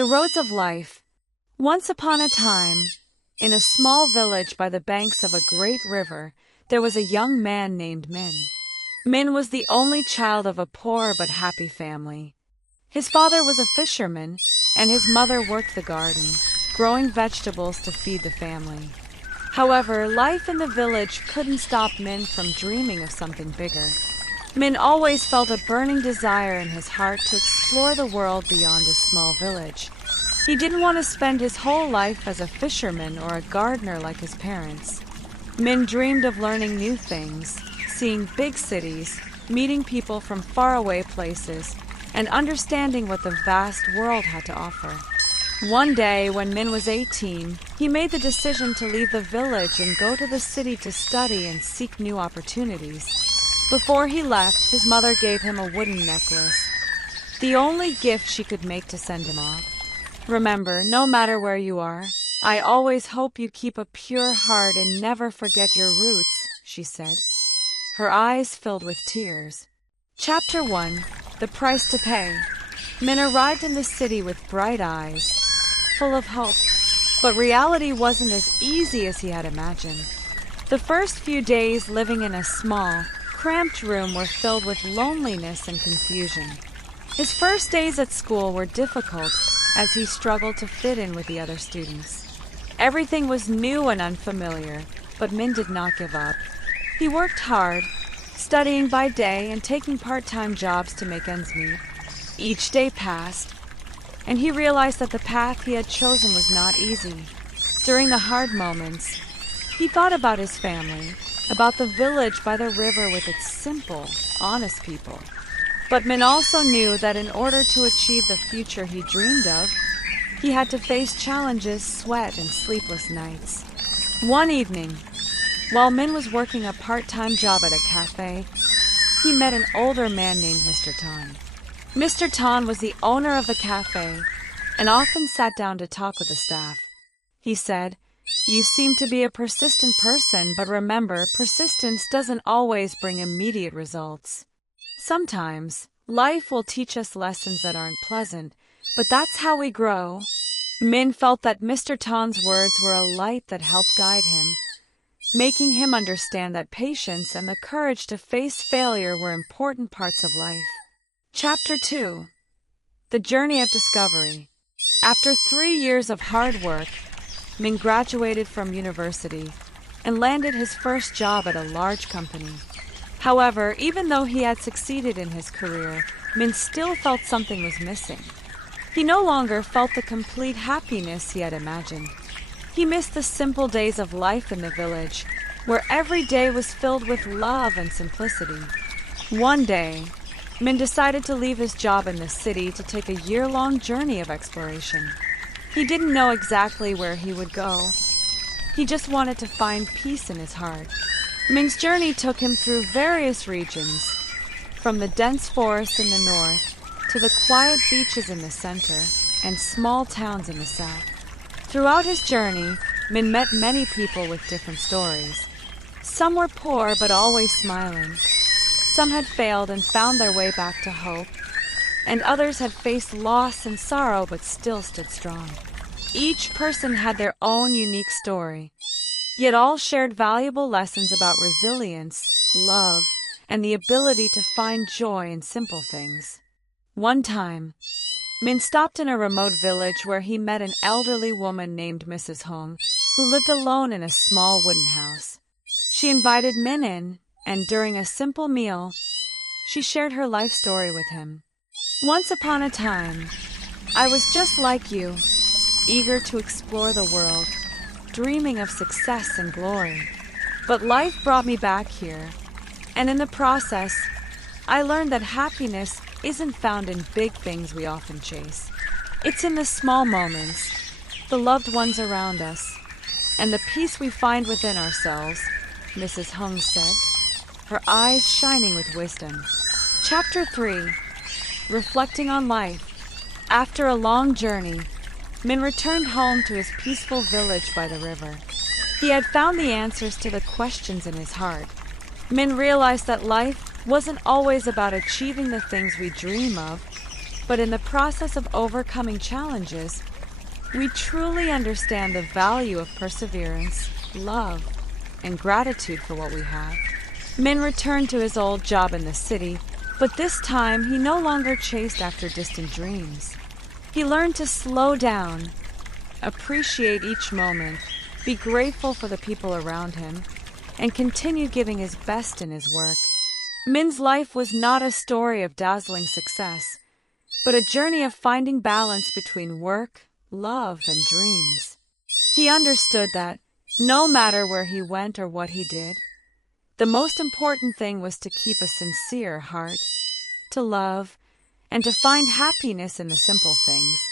The roads of life. Once upon a time, in a small village by the banks of a great river, there was a young man named Min. Min was the only child of a poor but happy family. His father was a fisherman, and his mother worked the garden, growing vegetables to feed the family. However, life in the village couldn't stop Min from dreaming of something bigger. Min always felt a burning desire in his heart to explore the world beyond his small village. He didn't want to spend his whole life as a fisherman or a gardener like his parents. Min dreamed of learning new things, seeing big cities, meeting people from faraway places, and understanding what the vast world had to offer. One day, when Min was 18, he made the decision to leave the village and go to the city to study and seek new opportunities. Before he left, his mother gave him a wooden necklace, the only gift she could make to send him off. "Remember, no matter where you are, I always hope you keep a pure heart and never forget your roots," she said, her eyes filled with tears. Chapter 1. The Price to Pay. Min arrived in the city with bright eyes, full of hope, but reality wasn't as easy as he had imagined. The first few days living in a small, cramped room were filled with loneliness and confusion. His first days at school were difficult as he struggled to fit in with the other students. Everything was new and unfamiliar, but Min did not give up. He worked hard, studying by day and taking part-time jobs to make ends meet. Each day passed, and he realized that the path he had chosen was not easy. During the hard moments, he thought about his family, about the village by the river with its simple, honest people. But Min also knew that in order to achieve the future he dreamed of, he had to face challenges, sweat, and sleepless nights. One evening, while Min was working a part-time job at a cafe, he met an older man named Mr. Tan. Mr. Tan was the owner of the cafe and often sat down to talk with the staff. He said, "You seem to be a persistent person, but remember, persistence doesn't always bring immediate results. Sometimes, life will teach us lessons that aren't pleasant, but that's how we grow." Min felt that Mr. Tan's words were a light that helped guide him, making him understand that patience and the courage to face failure were important parts of life. Chapter 2. The Journey of Discovery. After 3 years of hard work, Min graduated from university and landed his first job at a large company. However, even though he had succeeded in his career, Min still felt something was missing. He no longer felt the complete happiness he had imagined. He missed the simple days of life in the village, where every day was filled with love and simplicity. One day, Min decided to leave his job in the city to take a year-long journey of exploration. He didn't know exactly where he would go. He just wanted to find peace in his heart. Min's journey took him through various regions, from the dense forests in the north to the quiet beaches in the center and small towns in the south. Throughout his journey, Min met many people with different stories. Some were poor but always smiling. Some had failed and found their way back to hope, and others had faced loss and sorrow but still stood strong. Each person had their own unique story, yet all shared valuable lessons about resilience, love, and the ability to find joy in simple things. One time, Min stopped in a remote village where he met an elderly woman named Mrs. Hong, who lived alone in a small wooden house. She invited Min in, and during a simple meal, she shared her life story with him. "Once upon a time, I was just like you, eager to explore the world, dreaming of success and glory. But life brought me back here, and in the process, I learned that happiness isn't found in big things we often chase. It's in the small moments, the loved ones around us, and the peace we find within ourselves," Mrs. Hung said, her eyes shining with wisdom. Chapter 3. Reflecting on life. After a long journey, Min returned home to his peaceful village by the river. He had found the answers to the questions in his heart. Min realized that life wasn't always about achieving the things we dream of, But in the process of overcoming challenges, we truly understand the value of perseverance, love, and gratitude for what we have. Min returned to his old job in the city, but this time he no longer chased after distant dreams. He learned to slow down, appreciate each moment, be grateful for the people around him, and continue giving his best in his work. Min's life was not a story of dazzling success, but a journey of finding balance between work, love, and dreams. He understood that, no matter where he went or what he did, the most important thing was to keep a sincere heart, to love, and to find happiness in the simple things.